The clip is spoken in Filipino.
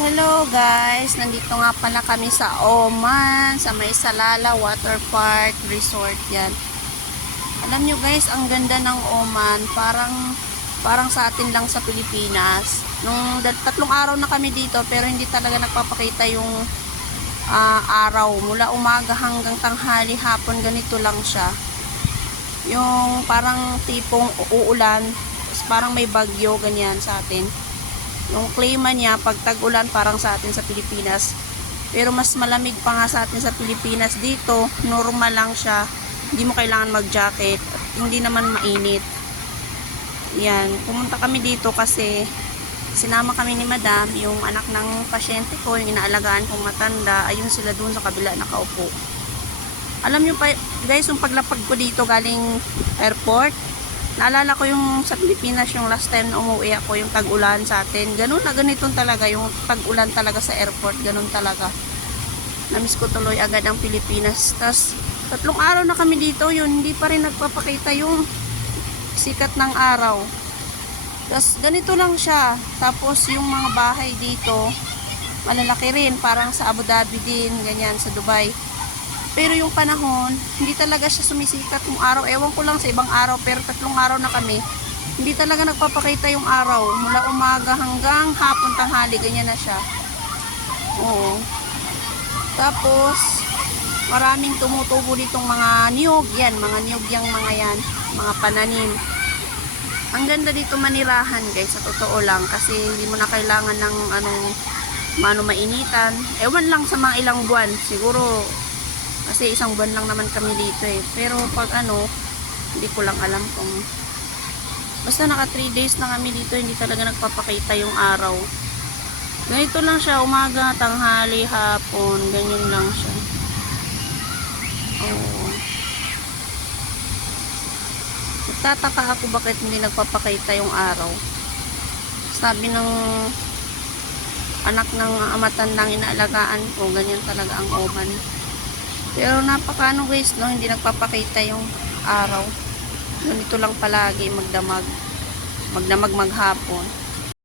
Hello guys, nandito nga pala kami sa Oman, sa may Salalah Water Park Resort yan. Alam nyo guys, ang ganda ng Oman, parang sa atin lang sa Pilipinas. Nung 3 araw na kami dito pero hindi talaga nagpapakita yung araw. Mula umaga hanggang tanghali, hapon, ganito lang siya. Yung parang tipong uulan, parang may bagyo, ganyan sa atin. Yung klima niya, pag tag-ulan parang sa atin sa Pilipinas. Pero mas malamig pa nga sa atin sa Pilipinas. Dito, normal lang siya. Hindi mo kailangan mag-jacket. At hindi naman mainit. Yan. Pumunta kami dito kasi sinama kami ni Madam, yung anak ng pasyente ko, yung inaalagaan kong matanda. Ayun sila dun sa kabila nakaupo. Alam nyo pa, guys, yung paglapag ko dito galing airport, naalala ko yung sa Pilipinas, yung last time na umuwi ako, yung tag-ulan sa atin. Ganun na ganitong talaga, yung tag-ulan talaga sa airport, ganun talaga. Namiss ko tuloy agad ang Pilipinas. Tapos, 3 araw na kami dito, yun, hindi pa rin nagpapakita yung sikat ng araw. Tapos, ganito lang siya. Tapos, yung mga bahay dito, malalaki rin, parang sa Abu Dhabi din, ganyan, sa Dubai. Pero yung panahon, hindi talaga siya sumisikat yung araw. Ewan ko lang sa ibang araw, pero 3 araw na kami. Hindi talaga nagpapakita yung araw. Mula umaga hanggang hapon, tanghali, ganyan na siya. Oo. Tapos, maraming tumutubo ditong mga niyog. Yan, mga niyog yung mga yan. Mga pananim. Ang ganda dito manirahan guys, sa totoo lang. Kasi hindi mo na kailangan ng mainitan. Ewan lang sa mga ilang buwan. Siguro, kasi 1 buwan lang naman kami dito eh. Pero pag hindi ko lang alam kung basta naka 3 days na kami dito, hindi talaga nagpapakita yung araw. Ganito lang siya, umaga, tanghali, hapon, ganyan lang siya. Oo. Nagtataka ako bakit hindi nagpapakita yung araw. Sabi ng anak ng matandang inaalagaan ko, ganyan talaga ang Oman. Pero napakano guys, no, hindi nagpapakita yung araw. Ganito lang palagi magdamag maghapon.